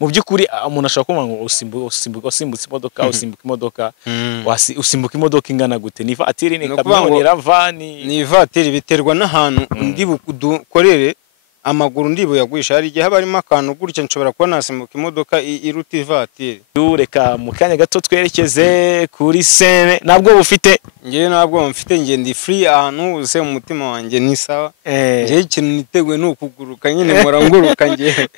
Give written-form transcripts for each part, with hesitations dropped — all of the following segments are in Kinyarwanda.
mu byukuri umuntu ashaka kuvuga ngo usimbutse imodoka usimbuka imodoka ingana gute ni vatiri ni kamyo ni ravani ni vatiri biterwa n'ahantu ndi bukorere amaguru ndibo yagwisha hari igihe harimo akantu gutya nshobora kuba nasimbuka imodoka iruta ivatiri. Reka mu kanya gato twerekeze kuri scene nabwo bufite ngiye nabwo mfite ngiye ndi free ahantu uze mu mutima wanjye ni sawa ngiye ikintu niteguye no kuguruka nyine muranguruka ngiye.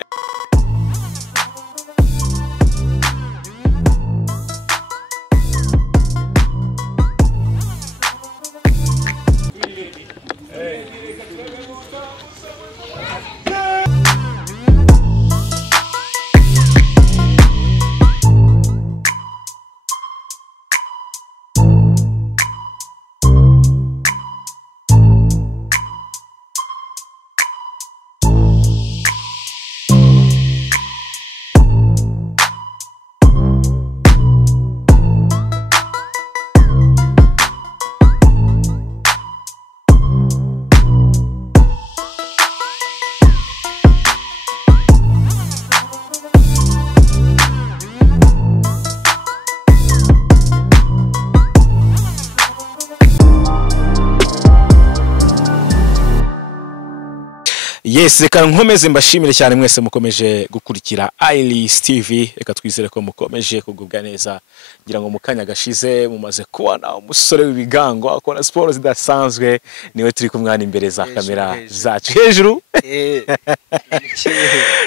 Yes, reka nkomeze mbashimire cyane mwese mukomeje gukurikira Iris TV. Reka twizere ko mukomeje kugubwa neza. Ngira ngo mukanya gashize mumaze kubona umusore w'ibigango akora sport zidasanzwe niwe turi kumwana imbere za kamera zacu hejuru.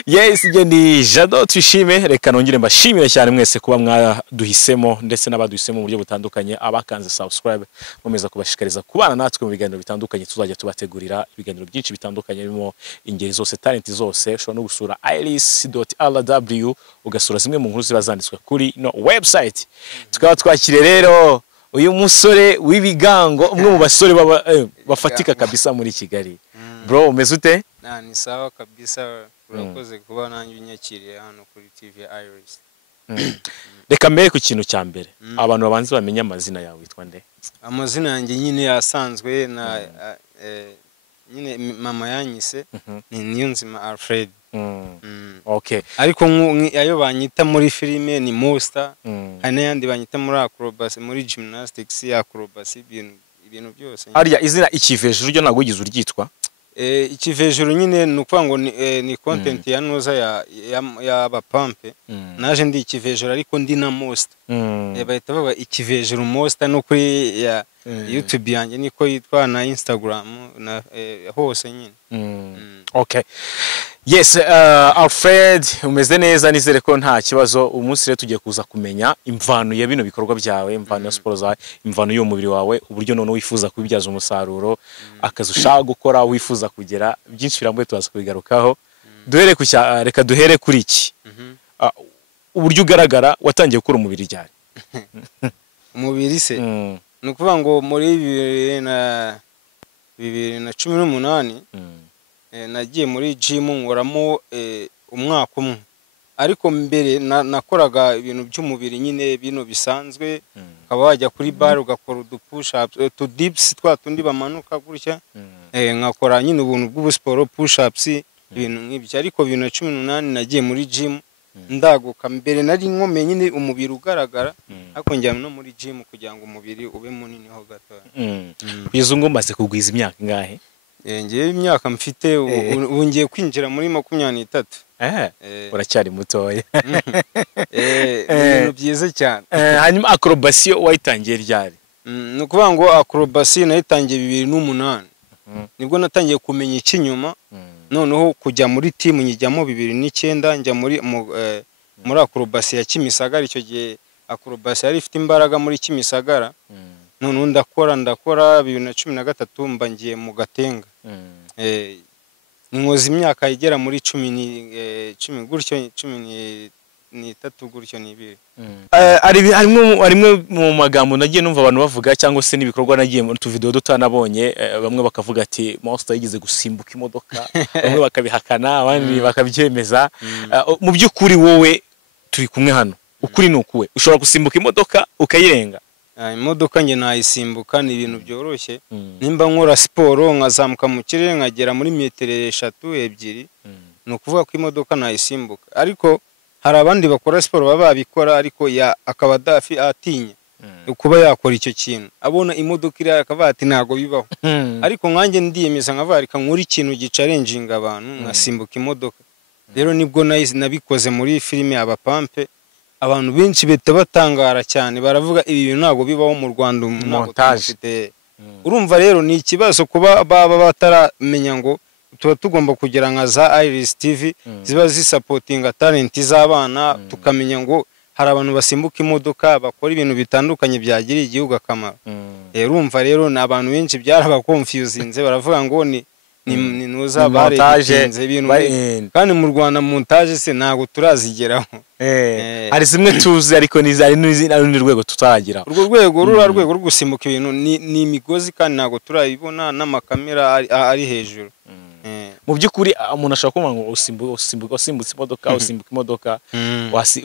Yes, nge ni Jado Twishime. Reka nongere mbashimire cyane mwese kuba mwaduhisemo ndetse n'abaduhisemo mu buryo butandukanye, abakanze subscribe mumeza kubashikariza kubana natwe mu biganiro bitandukanye tuzajya tubategurira ibiganiro byinshi bitandukanye birimo ingeri zose, talent zose. Ushobora no gusura iris.rw ugasura zimwe mu nkuru ziba zanditswe kuri no website. Tukaba twakire rero uyu musore w'ibigango, umwe mu basore bafatika kabisa muri Kigali. Bro, umeze ute? Ni sawa kabisa, urakoze kuba nanjye unyakiriye hano kuri TV Iris. Reka mbere ku kintu cya mbere abantu babanze bamenye amazina yawe, witwa nde? Amazina yanjye nyine yasanzwe na nyine mama yanyise ni Niyonzima Alfred. Okay, ariko ayo banyita muri filime ni Monster, hari n'ayandi banyita muri acrobacy, muri gymnastics, acrobacy, ibintu byose. Ariya izina ikivejuru ryo nago ugize uryitwa? Ikivejuru nyine nukuvuga ngo ni content ya noza ya bapampe. Naje ndi ikivejuru ariko ndi na Monster. Bahita baba ikivejuru Monster no kuri ya YouTube yanjye niko yitwa, na Instagram na hose nyine. Okay. Yes, Alfred, umeze neza, nizere ko nta kibazo. Umunsi rero tugiye kuza kumenya imvano ya bino bikorwa byawe, imvano ya sport zawe, imvano y'umubiri wawe, uburyo none wifuza kubibyaza umusaruro, akazi ushaka gukora, wifuza kugera, byinshi birambuye tuzaza kubigarukaho. Duhere ku reka duhere kuri iki. Uburyo ugaragara watangiye gukora umubiri ryari? Umubiri se nukuvuga ngo muri 2018 nagiye muri gym ngoramo umwaka umwe, ariko mbere nakoraga ibintu by'umubiri nyine bino bisanzwe. Ukaba wajya kuri bar ugakora udupush ups, to dips, twa tundi bamanuka gutya, nkakora nyine ubuntu bw'ubusport, push ups, ibintu nk'ibyo. Ariko 2018 nagiye muri gym ndaguka. Mbere nari nkomeye nyine umubiri ugaragara, ariko njya no muri gym kugira ngo umubiri ube munini ho gato. Kugeza ngo maze kugwiza imyaka ingahe? Ngiye imyaka mfite ubu ngiye kwinjira muri 23. Uracyari mutoya. Ibintu byiza cyane. Hanyuma acrobacy wayitangiye ryari? Nukuvuga ngo acrobacy nayitangiye 2008. Nibwo natangiye kumenya ikinyuma, noneho kujya muri team nyijyamo 2009. njya muri acrobacy ya Kimisagara. Icyo gihe acrobacy yari ifite imbaraga muri Kimisagara. Noneho ndakora 2013 mba ngiye mu Gatenga. Ninkoze imyaka igera muri 10 gutyo, 13 gutyo n'ibiri. Arimwe mu magambo nagiye numva abantu bavuga, cyangwa se n'ibikorwa nagiye mu tuvideo dutanabonye, bamwe bakavuga ati Monster yigize gusimbuka imodoka, bamwe bakabihakana, abandi bakabyemeza. Mu by'ukuri wowe turi kumwe hano, ukuri nukuwe ushobora gusimbuka imodoka ukayirenga? Imodoka nge nayisimbuka, ni ibintu byoroshye. Nimba nkora siporo nkazamuka mu kirere nkagera muri metero 3-2, ni ukuvuga ko imodoka nayisimbuka, ariko hari abandi bakora siporo baba babikora ariko akaba atinya kuba yakora icyo kintu, abona imodoka iri akavuga ati ntago bibaho. Ariko nkanjye ndiyemeza nkavuga reka nkore ikintu gicalenjinga abantu nkasimbuka imodoka. Rero nibwo nabikoze muri filime Abapampe, abantu benshi beta batangara cyane baravuga ibi bintu ntago bibaho mu Rwanda, ntago tumufite. Urumva rero ni ikibazo kuba baba bataramenya ngo tuba tugomba kugira nka za Iris TV ziba zisapotinga talent z'abana, tukamenya ngo hari abantu basimbuka imodoka bakora ibintu bitandukanye byagiriye igihugu akamaro. Urumva rero ni abantu benshi byarabakonfuzinze, baravuga ngo ni nuza baretinze ibintu, kandi mu Rwanda montage se ntago turazigeraho. Hari zimwe tuzi ariko nizari n'urundi rwego tutarageraho. Urwo rwego rwo gusimbuka ibintu ni imigozi kandi ntago turayibona n'amakamera ari hejuru. Mu by'ukuri umuntu ashobora kuvuga ngo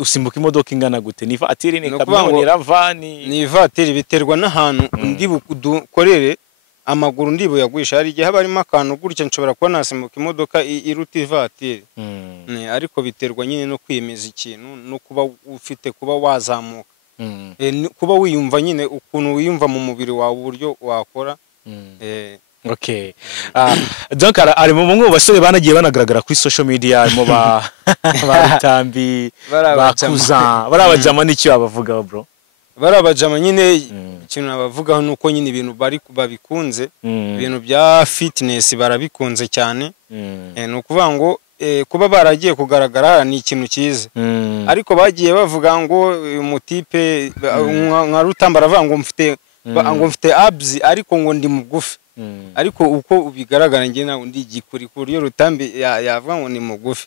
usimbuka imodoka ingana gute? Ni vatiri, ni kamyo, ni ravani? Ni vatiri, biterwa n'ahantu ndi bukorere amaguru ndi buyagurisha. Hari igihe haba harimo akantu gutya nshobora kuba nasimbuka imodoka iruta ivatiri, ariko biterwa nyine no kwiyemeza ikintu no kuba ufite kuba wazamuka, kuba wiyumva nyine ukuntu wiyumva mu mubiri wawe uburyo wakora. Okay. Donc ari mu basore banagiye banagaragara kuri social media, harimo Rutambi, Bakuza, barabajama n'icyo abavugaho bro? Barabajama nyine ikintu abavugaho nuko nyine ibintu babikunze, ibintu bya fitness barabikunze cyane. Ni ukuvuga ngo kuba baragiye kugaragara ni ikintu cyiza, ariko bagiye bavuga ngo umutipe nka Rutamba aravuga ngo mfite abs ariko ngo ndi mugufi. Ariko uko bigaragara nge nawe ndi igikuri ku buryo Rutambi yavuga ngo ni mugufi.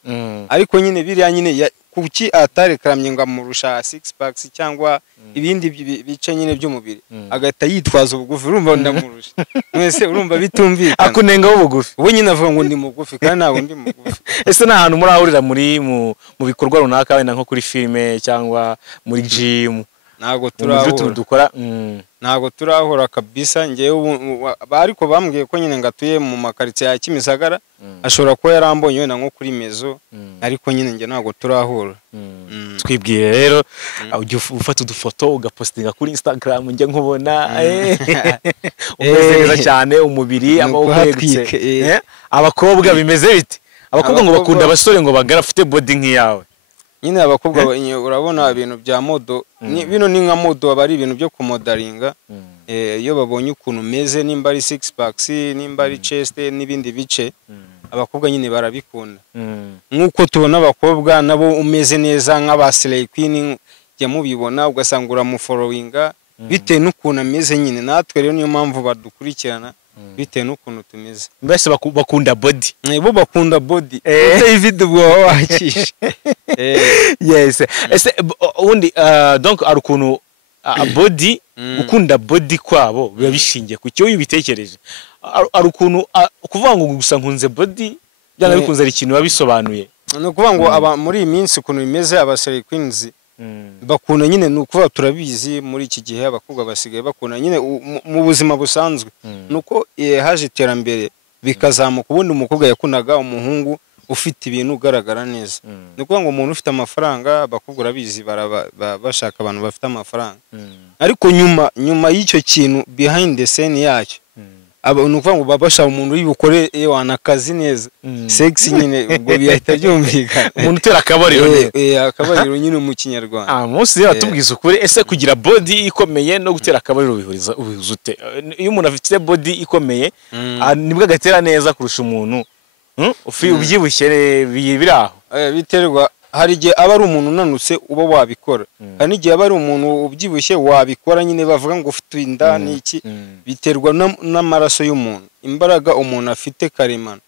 Ariko nyine biriya nyine kuki atarekamye ngo amurusha six packs cyangwa ibindi bice nyine by'umubiri agahita yitwaza ubugufi, urumva ndamurusha mwese, urumva bitumvikana, akunengaho ubugufi. ubu nyine avuga ngo ndi mugufi kandi ntabwo ndi mugufi. Ese nta hantu murahurira mu bikorwa runaka, wenda nko kuri filime cyangwa muri gym? Ntago turahura, ntago turahura kabisa. Ngewe ariko bambwiye ko nyine ngatuye mu makaritsiye ya Kimisagara, ashobora kuba yarambonye wenda nko kuri Mezo, ariko nyine nge ntago turahura. Twibwire rero ujye ufata udufoto ugapostinga kuri Instagram, njye nkubona umeze neza cyane, umubiri amaboko yegutse. Abakobwa bimeze bite? Abakobwa ngo bakunda abasore ngo bagarafite body nk'iyawe. Nyine abakobwa urabona ibintu bya modo, bino ni nka modo, aba ari ibintu byo kumodaringa. Iyo babonye ukuntu meze, nimba ari six packs, nimba ari chest n'ibindi bice, abakobwa nyine barabikunda. Nkuko tubona abakobwa nabo umeze neza nk'aba Slay Queen, jya mubibona ugasanga uramufollowinga bitewe n'ukuntu ameze nyine. Natwe rero niyo mpamvu badukurikirana bitewe n'ukuntu tumeze. Mbese bakunda body? Bo bakunda body. David bwo wakisha. Yes. Ese undi donc ari ukuntu body, ukunda body kwabo biba bishingiye ku cyo ubitekereje. Ari ukuntu kuvuga ngo gusa nkunze body byanga bikunze ari ikintu babisobanuye. No kuvuga ngo aba muri iyi minsi ukuntu bimeze, aba Slay Queens bakunda nyine, nuko turabizi muri iki gihe abakobwa basigaye bakunda nyine mu buzima busanzwe, nuko haje iterambere bikazamuka. Ubundi umukobwa yakundaga umuhungu ufite ibintu ugaragara neza. Ni ukuvuga ngo umuntu ufite amafaranga, abakobwa urabizi bashaka abantu bafite amafaranga. Ariko nyuma y'icyo kintu behind the scene yacyo, ni ukuvuga ngo babasha umuntu uri bukore akazi neza, sexy nyine, ubwo bihita byumvikana. Umuntu utera akabariro nyine. Akabariro nyine mu Kinyarwanda. Munsi rero tubwiza ukuri, ese kugira body ikomeye no gutera akabariro bihuza ute? Iyo umuntu afite body ikomeye nibwo agatera neza kurusha umuntu ubyibushye biri aho. Biterwa, hari igihe aba ari umuntu unanutse uba wabikora, hari n'igihe aba ari umuntu ubyibushye wabikora nyine. Bavuga ngo ufite inda n'iki, biterwa n'amaraso y'umuntu, imbaraga umuntu afite karemano.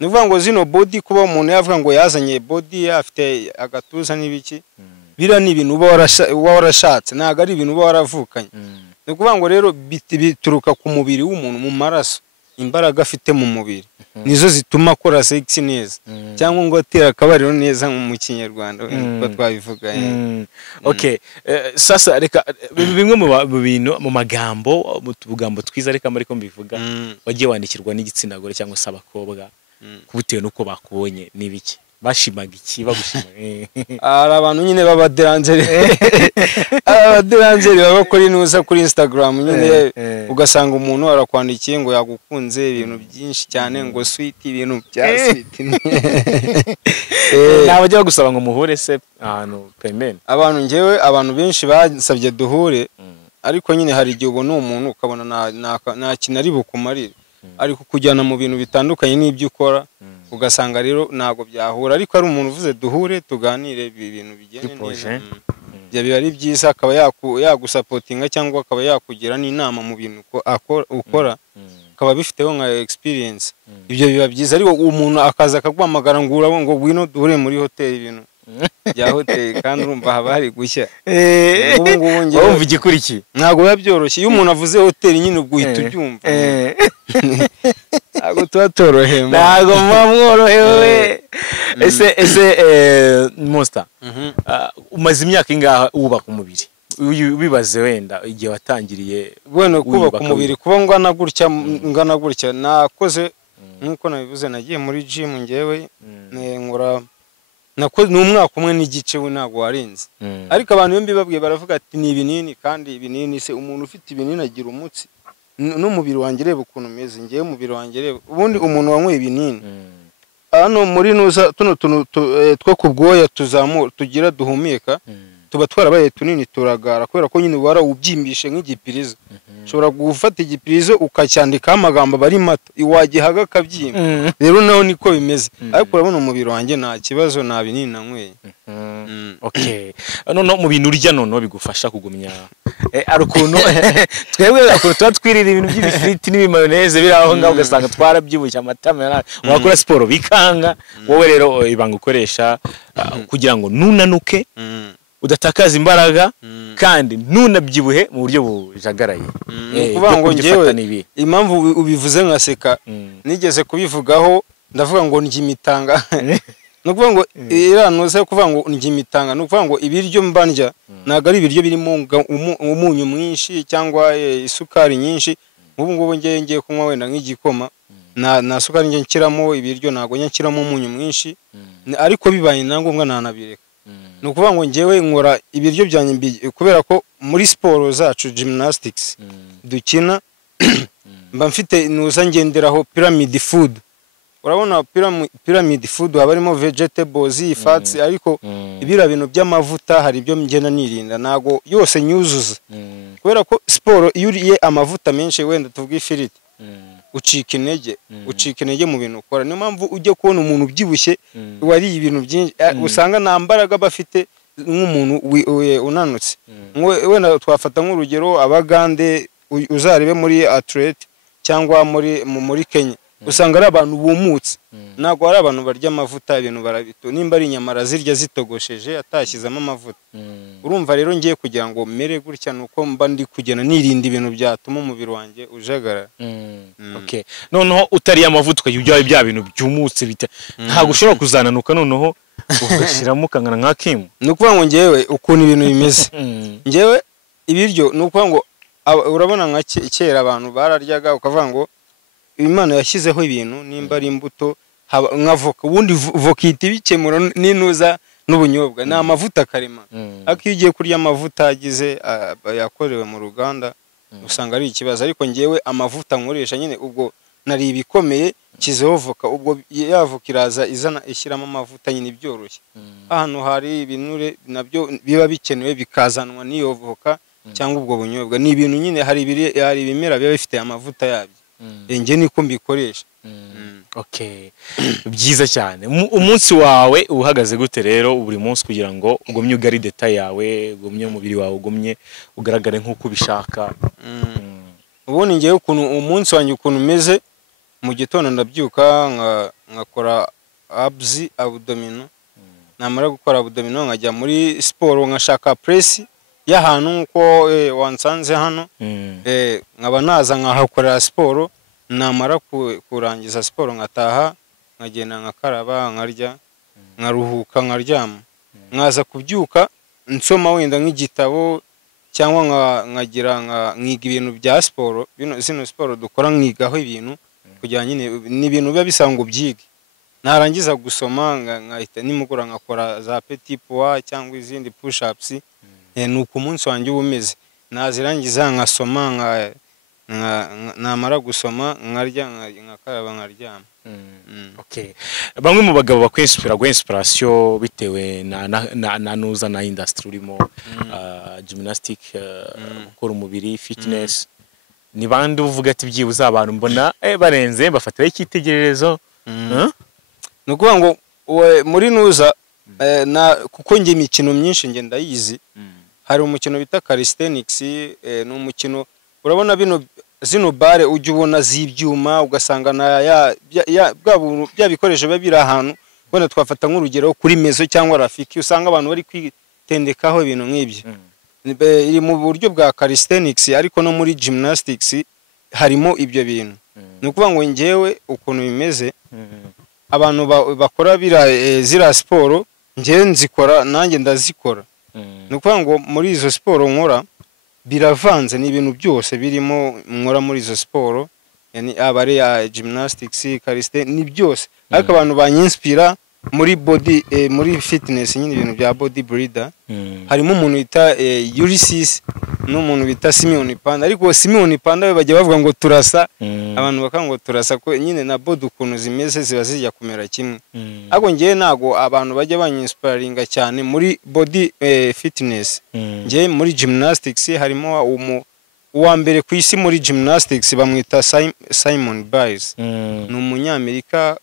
Ni ukuvuga ngo zino body, kuba umuntu yavuga ngo yazanye body afite agatuza n'ibiki, biriya ni ibintu uba warashatse, ntabwo ari ibintu uba waravukanye. Ni ukuvuga ngo rero bituruka ku mubiri w'umuntu, mu maraso, imbaraga afite mu mubiri nizo zituma akora sexy neza, cyangwa ngo atera akabariro neza mu Kinyarwanda uko twabivuga. Okay, sasa reka bimwe mu bintu mu magambo, mu tugambo twiza reka muri ko mbivuga wagiye wandikirwa n'igitsina gore cyangwa se abakobwa kubutewe nuko bakubonye n'ibiki? bashimaga iki bagushima hari abantu nyine b'abaderanzeri abaderanzeri baba kuri nuza kuri Instagram nyine ugasanga umuntu arakwandikiye ngo yagukunze ibintu byinshi cyane ngo sweet ibintu bya sweet nabajya bagusaba ngo muhure se ahantu pemene abantu ngewe abantu benshi basabye duhure ariko nyine hari igihe ubona umuntu ukabona nta kintu ari bukumarire ariko kujyana mu bintu bitandukanye n'ibyo ukora ugasanga rero ntago byahura ariko ari umuntu uvuze duhure tuganire ibintu bigende neza biba ari byiza akaba yagusapotinga cyangwa akaba yakugira n'inama mu bintu ukora akaba bifiteho nka experience ibyo biba byiza ariko umuntu akaza akaguhamagara ngo urabo ngo ngwino duhure muri hoteli ibintu bya hoteli kandi urumva haba hari gushya wumva igikurikiye ntabwo biba byoroshye iyo umuntu avuze hoteli nyine ubwo uhita ubyumva ntabwo tuba toroheye ntabwo muba mworohewe ese Monster umaze imyaka ingaha wubaka umubiri ubibaze wenda igihe watangiriye bueno kubaka umubiri kuba ngana gutya nakoze nkuko nabivuze nagiye muri gym ngewe nkora ni umwaka umwe n'igice we ntabwo warenze ariko abantu iyo mbibabwiye baravuga ati ni ibinini kandi ibinini se umuntu ufite ibinini agira umutsi n'umubiri wanjye reba ukuntu umeze ngewe umubiri wanjye reba ubundi umuntu wanyweye ibinini hano muri nuza tuno two kubwoya tugira duhumeka tuba twarabaye tunini turagara kubera ko nyine warawubyimbishe nk'igipirizo ushobora gufata igipirizo ukacyandikaho amagambo bari mato iwagihaga akabyimba rero naho niko bimeze ariko urabona umubiri wanjye nta kibazo nta binini nanyweye okay none mu bintu urya none bigufasha kugumya ari ukuntu twebwe tuba twirira ibintu by'ibifiriti n'ibimayoneze biri aho ngaho ugasanga twarabyibushye amatama wakora siporo bikanga wowe rero ibanga ukoresha kugira ngo nunanuke udatakaza imbaraga kandi ntunabyibuhe mu buryo bujagaraye kuvuga ngo ngewe impamvu ubivuze nkaseka nigeze kubivugaho ndavuga ngo ndya imitanga no kuvuga ngo iranuze kuvuga ngo ndya imitanga no kuvuga ngo ibiryo mbandya ntago ari ibiryo birimo umunyu mwinshi cyangwa isukari nyinshi ubu ngubu ngiye kunywa wenda nk'igikoma na sukari ngiye nshyiramo ibiryo ntago nshyiramo umunyu mwinshi ariko bibaye na ngombwa nanabireka ni ukuvuga ngo ngewe nkora ibiryo byanjye kubera ko muri siporo zacu gymnastics dukina mba mfite nuza ngenderaho pyramid food urabona pyramid food haba harimo vegetables fats ariko ibira bintu by'amavuta hari ibyo ngena nirinda nago yose nyuzuza kubera ko siporo iyo uriye amavuta menshi wenda tuvuga ifiriti ucika intege mu bintu ukora niyo mpamvu ujye kubona umuntu ubyibushye wari ibintu byinshi usanga nta mbaraga bafite nk'umuntu unanutse wenda twafata nk'urugero abagande uzarebe muri athlete cyangwa muri Kenya usanga ari abantu bumutse ntabwo ari abantu barya amavuta ibintu barabito nimba ari inyama zirya zitogosheje atashyizemo amavuta urumva rero ngiye kugira ngo mere gutya nuko mba ndi kugena nirinda ibintu byatuma umubiri wanjye ujagara okay noneho utari amavuta ukajya bya bintu byumutse bita ntabwo ushobora kuzananuka noneho ugashiramo kangana nka Kim nukuvuga ngo ngewe ukuntu ibintu bimeze ngewe ibiryo nukuvuga ngo urabona nka kera abantu bararyaga ukavuga ngo Imana yashyizeho ibintu nimba ari imbuto nka voka ubundi voka ihita ibikemura n'inuza n'ubunyobwa ni amavuta karema ariko iyo ugiye kurya amavuta agize yakorewe mu ruganda usanga ari ikibazo ariko ngewe amavuta nkoresha nyine ubwo nari ibikomeye kizeho voka ubwo yavoka iraza ishyiramo amavuta nyine byoroshye ahantu hari ibinure nabyo biba bikenewe bikazanwa n'iyo voka cyangwa ubwo bunyobwa ni ibintu nyine hari ibimera biba bifite amavuta yabyo nge niko mbikoresha okay byiza cyane umunsi wawe uhagaze gute rero buri munsi kugira ngo ugumye ugari detail yawe ugumye umubiri wawe ugumye ugaragare nk'uko ubishaka ubundi ngewe ukuntu umunsi wanjye ukuntu umeze mu gitondo ndabyuka nkakora abdomino namara gukora abdomino nkajya muri siporo nkashaka press y'ahantu nko wansanze hano nkaba naza nkahakorera siporo namara kurangiza siporo nkataha nkagenda nkakaraba nkarya nkaruhuka nkaryama nkaza kubyuka nsoma wenda nk'igitabo cyangwa nkiga ibintu bya siporo zino siporo dukora nkigaho ibintu kugira nyine ni ibintu biba bisaba ngo byige narangiza gusoma nkahita nimugura nkakora za petit poids cyangwa izindi push ups nuko umunsi wanjye uba umeze. Nazirangiza nkasoma namara gusoma nkarya nkakaraba nkaryama. Okay. Bamwe mu bagabo bakwinspira inspiration bitewe na nuza na industry urimo gymnastic, gukora umubiri, fitness. Ni bandi uvuga ati byibuza abantu mbona barenze bafatira icyitegererezo. Nukuvuga ngo muri nuza kuko nge imikino myinshi nge ndayizi. Hari umukino bita calisthenics, ni umukino urabona zino bare ujya ubona z'ibyuma ugasanga bya bikoresho biba biri ahantu. Wenda twafata nk'urugero kuri mezo cyangwa rafiki, usanga abantu bari kwitendekaho ibintu nk'ibyo. Iri mu buryo bwa calisthenics, ariko no muri gymnastics harimo ibyo bintu. Ni ukuvuga ngo ngewe ukuntu bimeze, abantu bakora zira siporo ngewe nzikora, nanjye ndazikora. Ni ukuvuga ngo muri izo siporo nkora biravanze, ni ibintu byose birimo nkora muri izo siporo, yani abari ya gymnastics, calisthenics, ni byose. Ariko abantu banyinspira muri body, muri fitness, nyine ibintu bya body builder, harimo umuntu bita Ulysses n'umuntu bita Simeon Panda. Ariko Simeon Panda we bajya bavuga ngo turasa, abantu bakanga ngo turasa ko nyine na body ukuntu zimeze ziba zijya kumera kimwe. Ariko ngewe nago abantu bajya banyinspiringa cyane muri body fitness. Ngewe muri gymnastics harimo uwa mbere ku isi muri gymnastics bamwita Simon Biles. Ni umunyamerika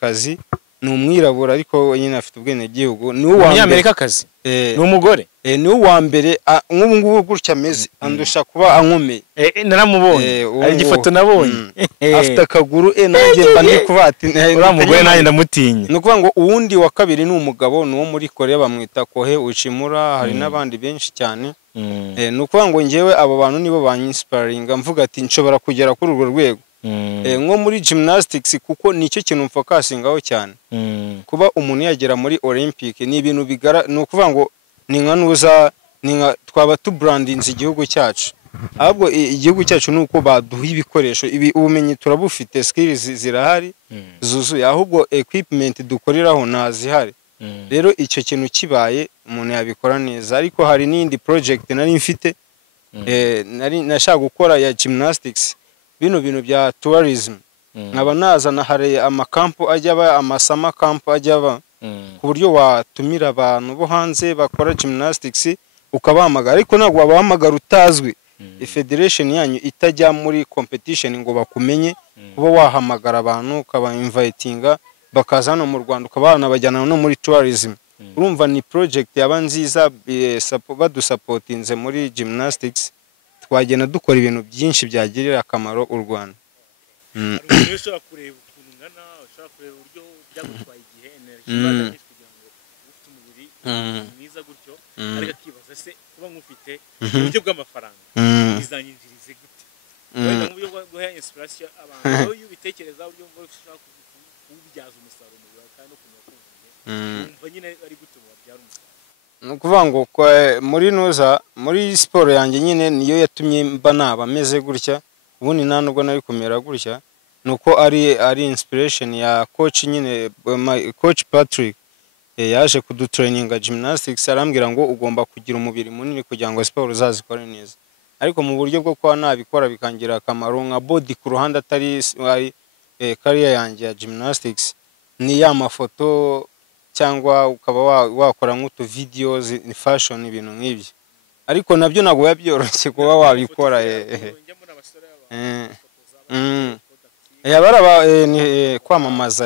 kazi, ni umwirabura ariko nyine afite ubwene gihugu. Ni umunyamerika kazi, ni umugore, ni uwa mbere nk'ubu ngubu gutya ameze, andusha kuba ankomeye. Naramubonye ari igifoto nabonye, afite akaguru nanjye mba ndi kuba ati uriya mugore nanjye ndamutinya. Ni ukuvuga ngo uwundi wa kabiri ni umugabo, ni uwo muri Korea bamwita Kohe Uchimura. Hari n'abandi benshi cyane. Ni ukuvuga ngo ngewe abo bantu nibo banyinspiringa, mvuga ati nshobora kugera kuri urwo rwego. Nko muri gymnastics kuko nicyo kintu mfokasingaho cyane. Kuba umuntu yagera muri Olympic ni ibintu ni ukuvuga ngo ni nka nuza, ni nka twaba tubrandinze igihugu cyacu. Ahubwo igihugu cyacu nuko baduha ibikoresho, ubumenyi turabufite, skills zirahari zuzuye, ahubwo equipment dukoreraho ntazihari. Rero icyo kintu kibaye umuntu yabikora neza. Ariko hari n'indi project nari mfite, nashaka gukora ya gymnastics, bino bintu bya tourism. Nkaba nazana hari amakampo ajya aba, amasama kampo ajya aba, ku buryo watumira abantu bo hanze bakora gymnastics ukabahamagara. Ariko ntabwo wabahamagara utazwi, federation yanyu itajya muri competition ngo bakumenye. Kuba wahamagara abantu ukaba invitinga bakaza hano mu Rwanda, ukabana bajyana no muri tourism. Urumva ni project yaba nziza, badusapotinze muri gymnastics, twagenda dukora ibintu byinshi byagirira akamaro u Rwanda. Ushobora kureba ukuntu ngana, ushobora kureba uburyo byagutwaye igihe, energy nyinshi kugira ngo ufite umubiri mwiza gutyo, ariko akibaza se kuba nkufite uburyo bw'amafaranga bizanyinjirize gute? Wenda nk'uburyo bwo inspiration abantu iyo ubitekereza uburyo ushaka kubyaza umusaruro mu bwawe kandi no kumenya umva nyine ari gute wabyara umusaruro. Ni ukuvuga ngo muri nuza, muri siporo yanjye nyine niyo yatumye mba naba ameze gutya. Ubundi nta nubwo nari kumera gutya, nuko ari inspiration ya coach nyine, coach Patrick yaje kudutraininga gymnastics. Arambwira ngo ugomba kugira umubiri munini kugira ngo siporo uzazikore neza. Ariko mu buryo bwo kwa nabikora bikangira akamaro nka body ku ruhande, atari career yanjye ya gymnastics, ni ya mafoto cyangwa ukaba wakora nk'utu videos, ni fashion, ibintu nk'ibyo. Ariko nabyo ntabwo yabyoroshye kuba wabikora. Ni kwamamaza,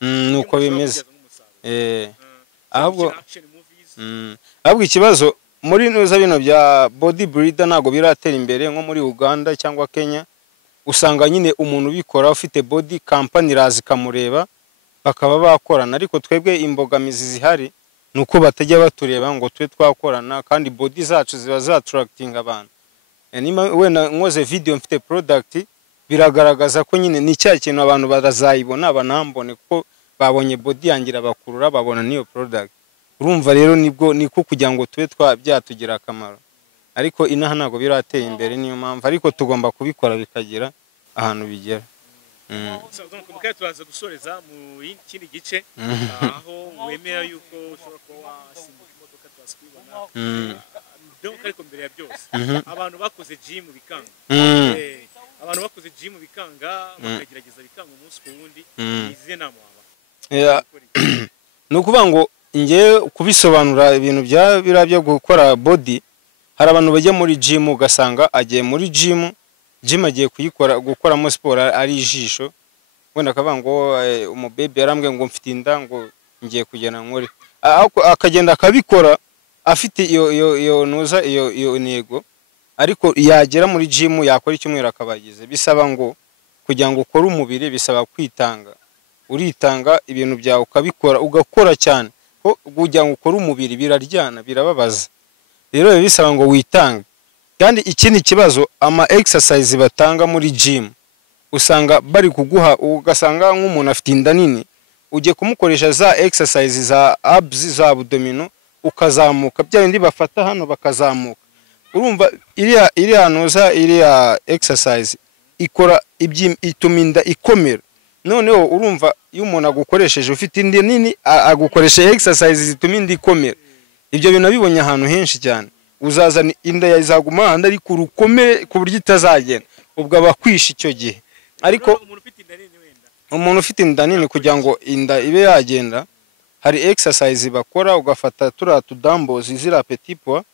nuko bimeze. Ahubwo ikibazo muri nuza bino bya body builder ntabwo biratera imbere nko muri Uganda cyangwa Kenya. Usanga nyine umuntu ubikora ufite body company razi kamureba bakaba bakorana. Ariko twebwe imbogamizi zihari nuko batajya batureba ngo twe twakorana, kandi body zacu ziba zattracting abantu. Wenda nkoze video mfite product biragaragaza ko nyine ni cya kintu abantu barazayibona banambone, kuko babonye body yangira bakurura babona niyo product. Urumva rero niko kugira ngo twe byatugira akamaro. Ariko inaha ntabwo birateye imbere, niyo mpamvu. Ariko tugomba kubikora bikagira ahantu bigera. Mukaya turaza gusoreza mu kindi gice aho wemera yuko ushobora kuba wasimbuka imodoka twasubibona donc ariko mbere ya byose abantu bakoze gym bikanga abantu bakoze gym bikanga bakagerageza bikanga umunsi ku wundi izihe nama waba ni ukuvuga ngo ngewe kubisobanura ibintu byo gukora body hari abantu bajya muri gym ugasanga agiye muri gym agiye gukoramo siporo ari ijisho wenda akavuga ngo umubebe yarambwiye ngo mfite inda ngo ngiye kugenda nkore akagenda akabikora afite iyo nuza iyo ntego ariko yagera muri gym yakora icyumweru akabagize bisaba ngo kugira ngo ukore umubiri bisaba kwitanga uritanga ibintu byawe ukabikora ugakora cyane ko kugira ngo ukore umubiri biraryana birababaza rero bisaba ngo witange kandi ikindi kibazo ama exercise batanga muri gym usanga bari kuguha ugasanga nk'umuntu afite inda nini uje kumukoresha za exercise za abs za abdominal ukazamuka bya bindi bafata hano bakazamuka urumva iriya noza iriya exercise ikora ituma inda ikomera noneho urumva iyo umuntu agukoresheje ufite inda nini agukoresha exercise zituma inda ikomera ibyo bintu bibonye ahantu henshi cyane uzazana inda yazaguma handi ari kurukomere ku buryo itazagenda ubwo abakwisha icyo gihe ariko umuntu ufite inda nini kugira ngo inda ibe yagenda hari exercise bakora ugafata turiya tudambozi ziriya petit poids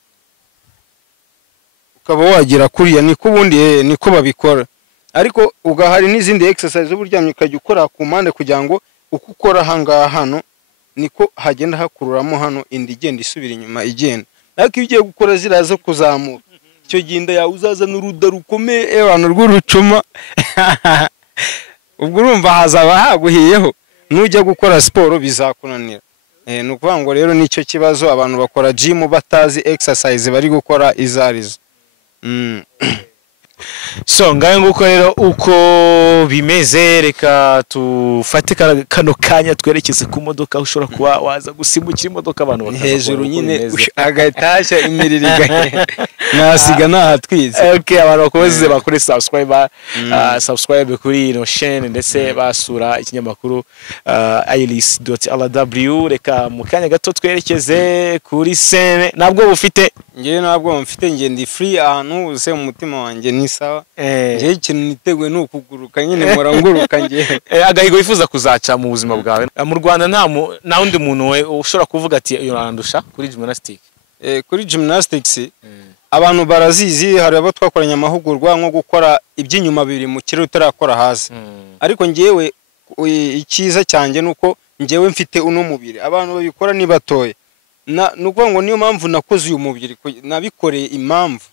ukaba wagira kuriya niko ubundi niko babikora ariko ugahari n'izindi exercise z'uburyamye ukajya ukora ku mpande kugira ngo uko ukora ahangaha hano niko hagenda hakururamo hano inda igenda isubira inyuma igenda ariko iyo ugiye gukora ziriya zo kuzamuka icyo gihe inda yawe uzazana uruda rukomeye abantu rw'urucuma ubwo urumva hazaba haguhiyeho nujya gukora siporo bizakunanira ni ukuvuga ngo rero nicyo kibazo abantu bakora gym batazi exercise bari gukora izarizo so ngaye nguko rero uko bimeze reka tufate kano kanya twerekeze ku modoka ushobora kuba waza gusimbukira imodoka abantu bakaza hejuru nyine agatasha imiriri nasiga nahatwize okay abantu bakomeze bakore subscribe kuri ino chaîne ndetse basura ikinyamakuru iris.rw reka mu kanya gato twerekeze kuri scene nabwo bufite ngiye nabwo mfite ngiye ndi free ahantu use mu mutima wanjye ni sawa ngiye ikintu niteguye no kuguruka nyine muranguruka ngiye agahigo wifuza kuzaca mu buzima bwawe mu Rwanda nta wundi muntu we ushobora kuvuga ati urandusha kuri gymnastics kuri gymnastics abantu barazizi hari abo twakoranye amahugurwa nko gukora iby'inyuma bibiri mu kirere utarakora hasi ariko ngiyewe ikiza cyanjye nuko ngiyewe mfite uno mubiri abantu babikora ni batoye nuko ngo niyo mpamvu nakoze uyu mubiri nabikoreye impamvu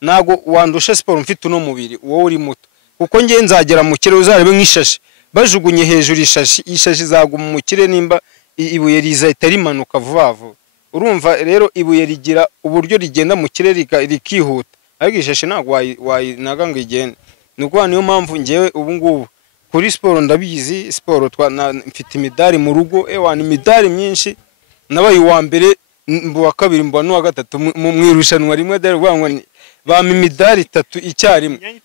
nago wandusha siporo mfite uno mubiri wowe uri muto kuko ngiye nzagera mu kirere uzarebe nk'ishashi bajugunye hejuru ishashi zaguma mu kirere nimba ibuye rizahita rimanuka vuba vuba urumva rero ibuye rigira uburyo rigenda mu kirere rikihuta ariko ishashi ntabwo wayinaga ngo igende nuko niyo mpamvu ngewe ubu ngubu kuri siporo ndabizi siporo mfite imidari mu rugo ni imidari myinshi nabaye uwa mbere mbuwa kabiri mbuwa n'uwa gatatu mu irushanwa rimwe ngo bama imidari 3 icyarimwe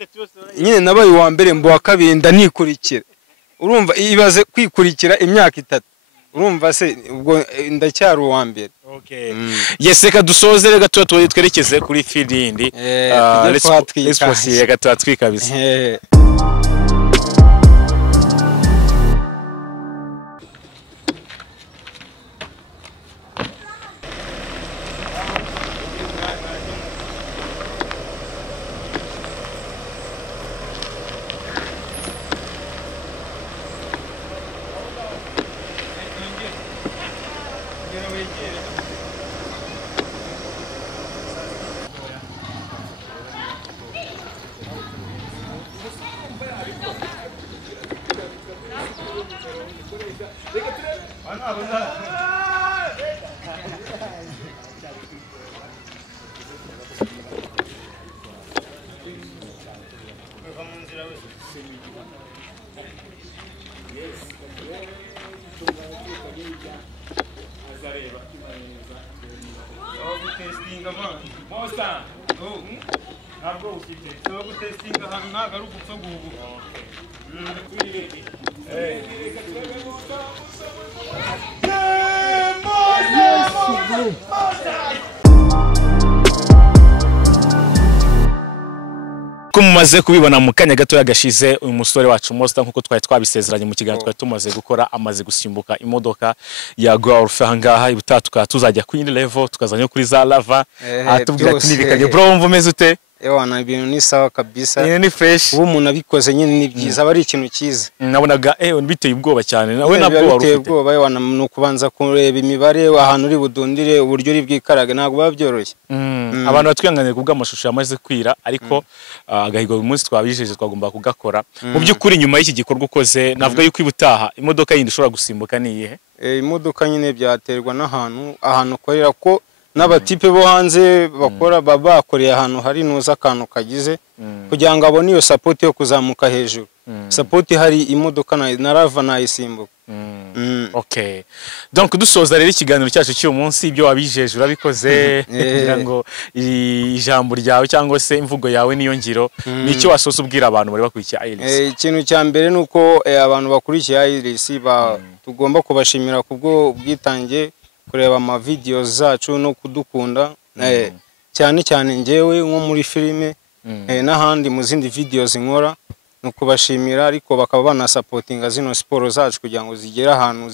nyine nabaye uwa mbere mbuwa kabiri ndanikurikira urumva ibaze kwikurikira imyaka 3 urumva se ubwo ndacyari uwa mbere yes reka dusoze rega twerekeze kuri field yindi let's proceed reka twatwikabisa ntabwo ufite no gutestinga ahantu ntabwo ari ugupfa guhubuka. ko mumaze kubibona mu kanya gato yagashize uyu musore wacu Monster nkuko twari twabisezeranye mu kiganiro twari tumaze gukora amaze gusimbuka imodoka ya Golf ahangaha ibutatuka tuzajya ku yindi level tukazanya kuri za lava atubwira ati nibikanye bro wumva umeze ute Ewana ibintu ni sawa kabisa. Ni fresh. Ubu umuntu abikoze nyine ni byiza bari ikintu cyiza. Nabonaga biteye ubwoba cyane. Nawe nabwo wari ufite. Biteye ubwoba Ewana no kubanza kureba imibare ahantu uri budundire uburyo uri bwikaraga ntabwo babyoroshye. Abantu batwihanganiye kubwa amashusho yamaze kwira ariko agahigo uyu munsi twabijeje twagomba kugakora. Mu by'ukuri nyuma y'iki gikorwa ukoze navuga yuko ibutaha imodoka yindi ishobora gusimbuka ni iyihe? Imodoka nyine byaterwa ahantu ukorera ko n'abatipe bo hanze bakora bakoreye ahantu hari nuza akantu kagize kugira ngo abone iyo support yo kuzamuka hejuru. Support hari imodoka na lava nayisimbuka. Okay. Donc dusoza rero ikiganiro cyacu cy'uyu munsi ibyo wabijeje urabikoze kugira ngo ijambo ryawe cyangwa se imvugo yawe niyo ngiro nicyo wasoza ubwira abantu bari bakurikiye Iris. Ikintu cya mbere nuko abantu bakurikiye Iris tugomba kubashimira kubwo bwitange kureba ama videos zacu no kudukunda cyane cyane ngewe nko muri filime n'ahandi mu zindi videos nkora no kubashimira ariko bakaba bana supportinga zino siporo zacu kugira ngo zigere ahantu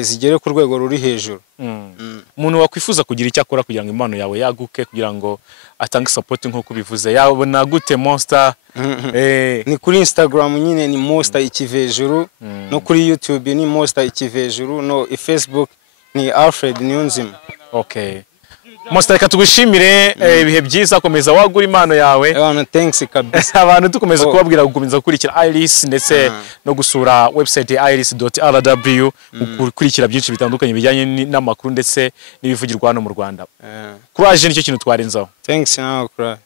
zigere ku rwego ruri hejuru. Umuntu wakwifuza kugira icyo akora kugira ngo impano yawe yaguke kugira ngo atange support nko bivuze yabona gute Monster? Ni kuri Instagram nyine ni Monster ikivejuru no kuri YouTube ni Monster ikivejuru no Facebook ni Alfred Niyonzima. Okay. Monster reka tugushimire ibihe byiza komeza wagura impano yawe. Thanks kabisa. Abantu dukomeza kubabwira gukomeza gukurikira Iris ndetse no gusura website iris.rw gukurikira byinshi bitandukanye bijyanye n'amakuru ndetse n'ibivugirwa hano mu Rwanda. Courage nicyo kintu twarenzaho. Thanks nawe kura.